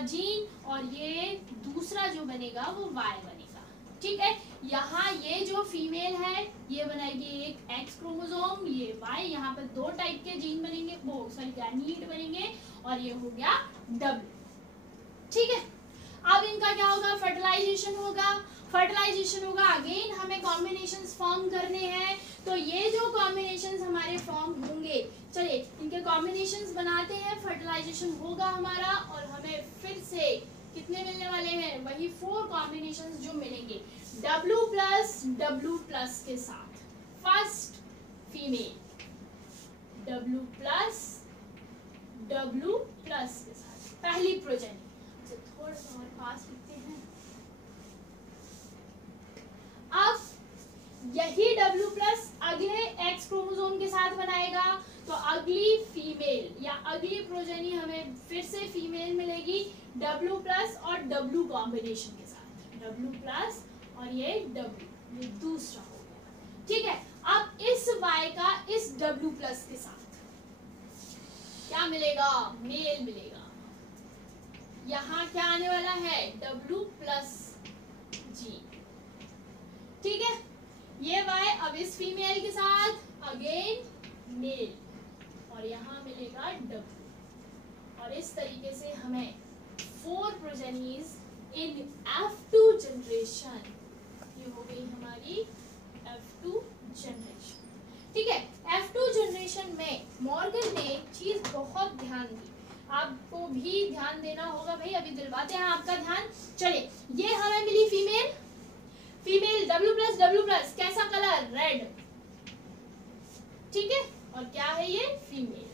जीन, और ये दूसरा जो बनेगा वो Y बनेगा, ठीक है। यहाँ ये जो फीमेल है ये बनाएगी एक X क्रोमोसोम, ये Y, यहाँ पर दो टाइप के जीन बनेंगे, वो सॉरी गैमीट बनेंगे, और ये हो गया W, ठीक है। अब इनका क्या होगा, फर्टिलाइजेशन होगा। फर्टिलाइजेशन होगा, अगेन हमें कॉम्बिनेशंस फॉर्म करने हैं। तो ये जो कॉम्बिनेशंस हमारे फॉर्म होंगे, चलिए इनके कॉम्बिनेशंस बनाते हैं, फर्टिलाइजेशन होगा हमारा, और हमें फिर से कितने मिलने वाले हैं, वही 4 कॉम्बिनेशंस जो मिलेंगे W+W+ के साथ। फर्स्ट फीमेल W+W+ के साथ पहली प्रोजेनी। थोड़ा सा और पास लिखते हैं। अब यही W+ अगले X क्रोमोसोम के साथ बनाएगा, तो अगली फीमेल या अगली प्रोजेनी हमें फिर से फीमेल मिलेगी W+ और W कॉम्बिनेशन के साथ, W+ और ये W, ये दूसरा हो गया, ठीक है। अब इस Y का इस W+ के साथ क्या मिलेगा, मेल मिलेगा। यहाँ क्या आने वाला है, W+G, ठीक है। ये Y अब इस फीमेल के साथ, अगेन मेल, और यहाँ मिलेगा W। और इस तरीके से हमें 4 प्रोजेनीज इन F2 जनरेशन, ये हो गई हमारी F2 जनरेशन। ठीक है, F2 जनरेशन में मॉर्गन ने एक चीज बहुत ध्यान दी, आपको भी ध्यान देना होगा भाई, अभी दिलवाते हैं आपका ध्यान। चलिए, ये हमें मिली फीमेल, फीमेल W+W+, कैसा कलर, रेड। ठीक है, और क्या है ये, फीमेल।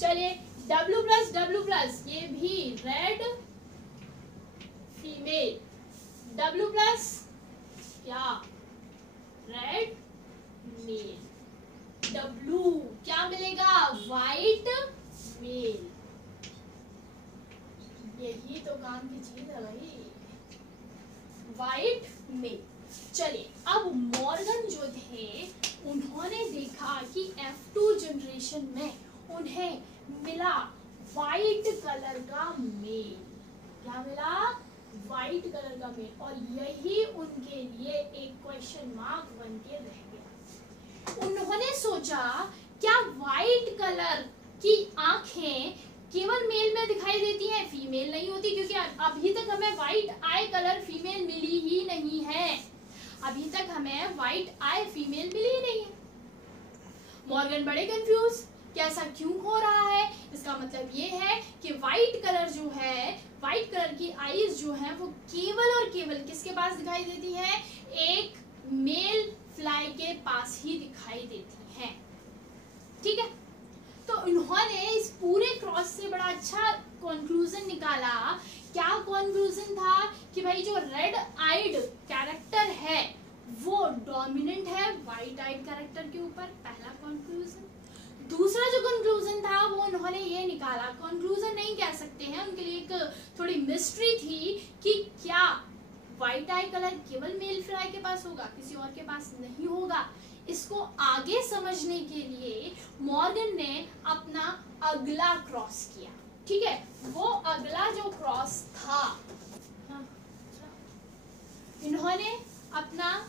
चलिए W+W+, ये भी रेड फीमेल, W+ क्या, रेड मेल, W क्या मिलेगा, वाइट मेल। यही तो काम की चीज है भाई, वाइट मेल। चलिए, अब मॉर्गन जो थे उन्होंने देखा कि F2 जनरेशन में उन्हें मिला वाइट कलर का मेल। क्या मिला, वाइट कलर का मेल, और यही उनके लिए एक क्वेश्चन मार्क बन के रह गया। उन्होंने सोचा क्या वाइट कलर की आंखें केवल मेल में दिखाई देती हैं, फीमेल नहीं होती, क्योंकि अभी तक हमें वाइट आई कलर फीमेल मिली ही नहीं है, अभी तक हमें वाइट आई फीमेल मिली ही नहीं है। मॉर्गन बड़े कंफ्यूज, कैसा क्यों हो रहा है, इसका मतलब ये है कि वाइट कलर जो है, वाइट कलर की आईज जो है वो केवल और केवल किसके पास दिखाई देती है, एक मेल फ्लाई के पास ही दिखाई देती है। ठीक है, तो इन्होंने इस पूरे क्रॉस से बड़ा अच्छा कंक्लूजन निकाला। क्या कंक्लूजन था कि भाई जो रेड आइड कैरेक्टर है वो डोमिनेंट है वाइट आइड कैरेक्टर के ऊपर, पहला कंक्लूजन। दूसरा जो कंक्लूजन था वो उन्होंने ये निकाला, कंक्लूजन नहीं कह सकते हैं, उनके लिए एक थोड़ी मिस्ट्री थी कि क्या व्हाइट आई कलर केवल मेल फ्लाई के पास होगा, किसी और के पास नहीं होगा। इसको आगे समझने के लिए मॉर्गन ने अपना अगला क्रॉस किया। ठीक है, वो अगला जो क्रॉस था, इन्होंने अपना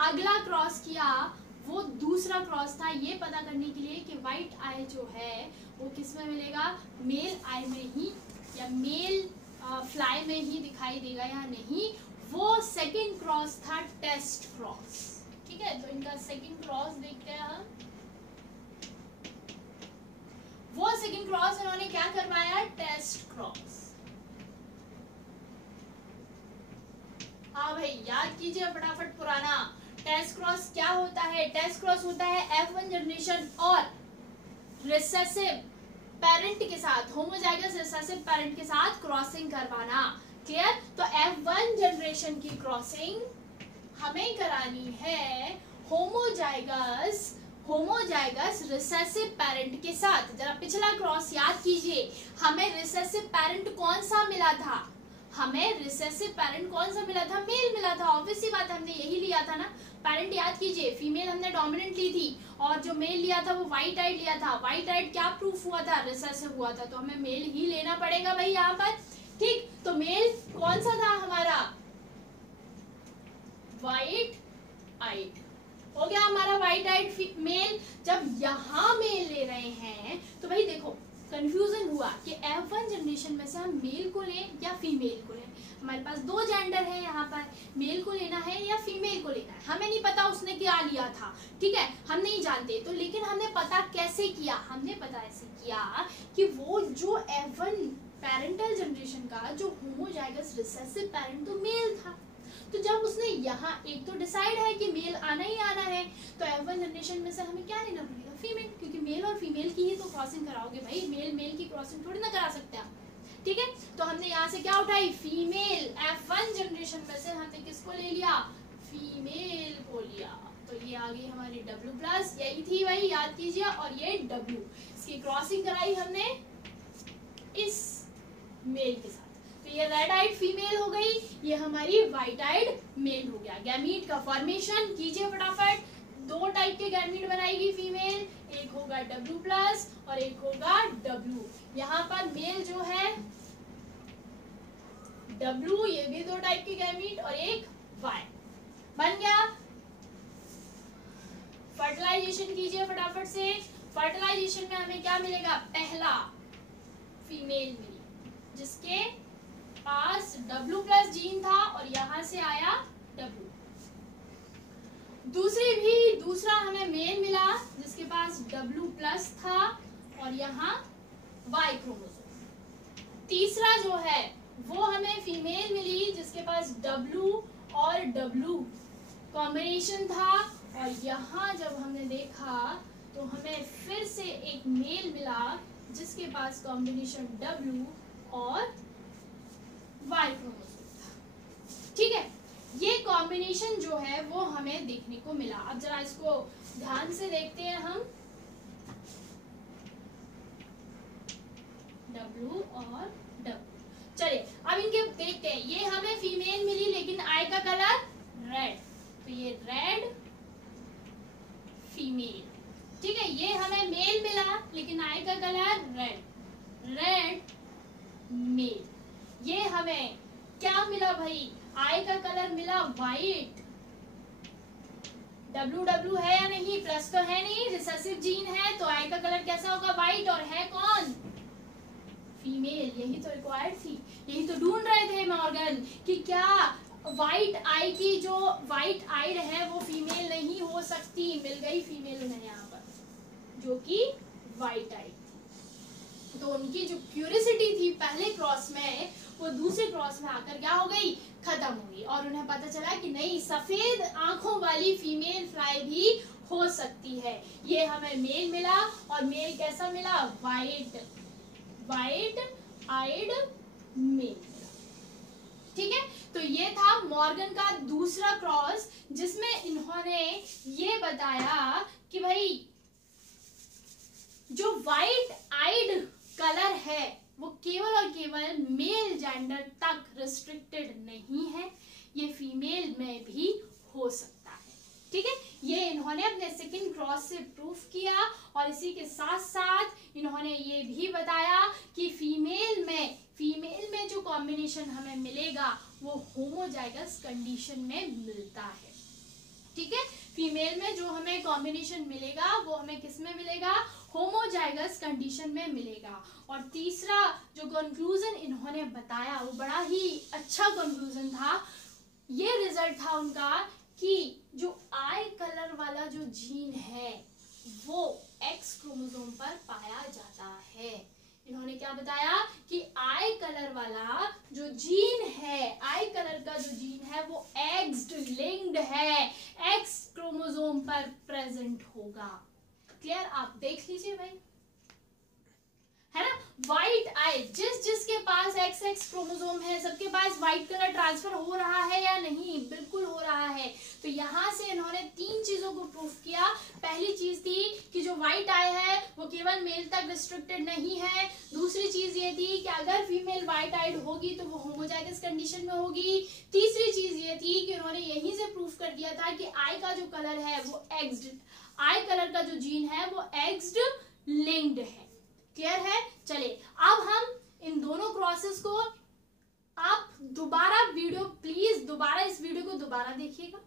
अगला क्रॉस किया, वो दूसरा क्रॉस था ये पता करने के लिए कि व्हाइट आई जो है वो किस में मिलेगा, मेल आई में ही या मेल फ्लाई में ही दिखाई देगा या नहीं। वो सेकंड क्रॉस था टेस्ट क्रॉस। ठीक है, तो इनका सेकंड क्रॉस देखते हैं हम। वो सेकंड क्रॉस इन्होंने क्या करवाया, टेस्ट क्रॉस। हाँ भाई, याद कीजिए फटाफट पुराना। टेस्ट क्रॉस क्या होता है, टेस्ट क्रॉस होता है F1 जनरेशन और रिसेसिव पेरेंट के साथ, होमोजाइगस रिसेसिव पेरेंट के साथ क्रॉसिंग करवाना। क्लियर, तो F1 जनरेशन की क्रॉसिंग हमें करानी है होमोजाइगस रिसेसिव पेरेंट के साथ। जरा पिछला क्रॉस याद कीजिए, हमें रिसेसिव पेरेंट कौन सा मिला था, हमें रिसेसिव पेरेंट कौन सा मिला था, मेल मिला था। ऑब्वियस सी बात है, हमने यही लिया था ना। पेरेंट याद कीजिए, फीमेल हमने डोमिनेंट ली थी और जो मेल लिया था वो व्हाइट आइड लिया था। व्हाइट आइड क्या प्रूफ हुआ था, रिसेसिव हुआ था, तो हमें मेल ही लेना पड़ेगा भाई यहाँ पर। ठीक, तो मेल कौन सा था हमारा, व्हाइट आइड हो गया हमारा व्हाइट आइड मेल। जब यहाँ मेल ले रहे हैं तो भाई देखो कंफ्यूजन हुआ कि F1 जनरेशन में से हम मेल को लें या फीमेल को लें। हमारे पास दो जेंडर है यहाँ पर, मेल को लेना है या फीमेल को लेना है, हमें नहीं पता उसने क्या लिया था। ठीक है, हम नहीं जानते, तो लेकिन हमने पता कैसे किया, हमने पता ऐसे किया कि वो जो F1 पेरेंटल जनरेशन का जो होमोजाइगस रिसेसिव पेरेंट तो मेल था, तो जब उसने यहाँ एक तो डिसाइड है कि मेल आना ही आना है, तो F1 जनरेशन में से हमें क्या लेना पड़ेगा, फीमेल, क्योंकि मेल और फीमेल की ही तो क्रॉसिंग कराओगे भाई, मेल मेल की क्रॉसिंग थोड़ी ना करा सकते आप। ठीक है, तो हमने यहाँ से क्या उठाई, फीमेल। F1 जनरेशन में से हमने किसको ले लिया, फीमेल को लिया, तो ये आ गई हमारी W+, यही थी भाई, याद कीजिए, और ये W, इसकी क्रॉसिंग कराई हमने इस मेल के साथ, तो ये रेड आइड फीमेल हो गई, ये हमारी व्हाइट आइड मेल हो गया। गैमीट का फॉर्मेशन कीजिए फटाफट, दो टाइप के गैमीट बनाएगी फीमेल, एक होगा W+ और एक होगा W। यहाँ पर मेल जो है W, ये भी दो टाइप के गैमीट, और एक Y बन गया। फर्टिलाइजेशन कीजिए फटाफट से। फर्टिलाइजेशन में हमें क्या मिलेगा, पहला फीमेल मिली जिसके पास W+ जीन था और यहां से आया W। दूसरा हमें मेल मिला जिसके पास W+ था और यहाँ Y क्रोमोसोम। तीसरा जो है वो हमें फीमेल मिली जिसके पास W और W कॉम्बिनेशन था और यहाँ जब हमने देखा तो हमें फिर से एक मेल मिला जिसके पास कॉम्बिनेशन W और Y क्रोमोसोम था। ठीक है, ये कॉम्बिनेशन जो है वो हमें देखने को मिला। अब जरा इसको ध्यान से देखते हैं हम। W और W, चलिए अब इनके देखते हैं। ये हमें फीमेल मिली लेकिन आई का कलर रेड, तो ये रेड फीमेल। ठीक है, ये हमें मेल मिला लेकिन आई का कलर रेड, रेड मेल। ये हमें क्या मिला भाई, आई का कलर मिला वाइट। WW है या नहीं, प्लस तो है नहीं, रिसेसिव जीन है तो आई का कलर कैसा होगा, वाइट। और है कौन, फीमेल। यही तो रिक्वायर्ड थी, यही तो ढूंढ रहे थे मॉर्गन कि क्या वाइट आई की जो वाइट आइड है वो फीमेल नहीं हो सकती। मिल गई फीमेल उन्हें यहाँ पर जो कि वाइट आइड थी। तो उनकी जो क्यूरियोसिटी थी पहले क्रॉस में वो दूसरे क्रॉस में आकर क्या हो गई, खत्म हो गई। और उन्हें पता चला कि नहीं, सफेद आंखों वाली फीमेल फ्लाई भी हो सकती है। ये हमें मेल मिला और मेल कैसा मिला, वाइट, वाइट आइड मेल। ठीक है, तो ये था मॉर्गन का दूसरा क्रॉस जिसमें इन्होंने ये बताया कि भाई जो वाइट आइड कलर है वो केवल और केवल मेल जेंडर तक रिस्ट्रिक्टेड नहीं है, ये फीमेल में भी हो सकता है। ठीक है, ये इन्होंने अपने सेकंड क्रॉस से प्रूफ किया और इसी के साथ साथ इन्होंने ये भी बताया कि फीमेल में जो कॉम्बिनेशन हमें मिलेगा वो होमोजाइगस कंडीशन में मिलता है। ठीक है, फीमेल में जो हमें कॉम्बिनेशन मिलेगा वो हमें किस में मिलेगा, होमोजाइगस कंडीशन में मिलेगा। और तीसरा जो कंक्लूजन इन्होंने बताया वो बड़ा ही अच्छा कंक्लूजन था। ये रिजल्ट था उनका कि जो आई कलर वाला जो जीन है वो एक्स क्रोमोसोम पर पाया जाता है। इन्होंने क्या बताया कि आई कलर वाला जो जीन है, आई कलर का जो जीन है वो एक्स लिंक्ड है, एक्स क्रोमोसोम पर प्रेजेंट होगा। क्लियर, आप देख लीजिए भाई, है ना। व्हाइट आई, जिसके पास XX क्रोमोसोम है सबके पास व्हाइट कलर ट्रांसफर हो रहा है या नहीं, बिल्कुल हो रहा है। तो यहाँ से इन्होंने 3 चीजों को प्रूफ किया। पहली चीज थी कि जो व्हाइट आई है वो केवल मेल तक रिस्ट्रिक्टेड नहीं है। दूसरी चीज ये थी कि अगर फीमेल व्हाइट आइड होगी तो वो होमोजाइगस कंडीशन में होगी। तीसरी चीज ये थी कि उन्होंने यहीं से प्रूफ कर दिया था कि आई का जो कलर है वो एक्स्ड, आई कलर का जो जीन है वो एक्स्ड लिंक्ड है। क्लियर है। चलिए अब हम इन दोनों क्रॉसेस को, आप दोबारा वीडियो प्लीज दोबारा इस वीडियो को दोबारा देखिएगा।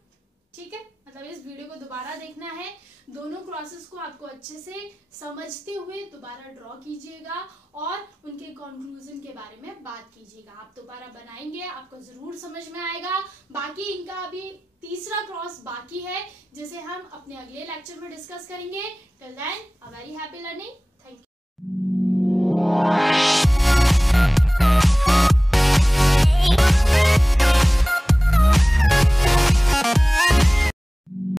ठीक है, मतलब इस वीडियो को दोबारा देखना है, दोनों क्रॉसेस को आपको अच्छे से समझते हुए दोबारा ड्रॉ कीजिएगा और उनके कंक्लूजन के बारे में बात कीजिएगा। आप दोबारा बनाएंगे, आपको जरूर समझ में आएगा। बाकी इनका अभी तीसरा क्रॉस बाकी है जिसे हम अपने अगले लेक्चर में डिस्कस करेंगे। Till then a very happy learning.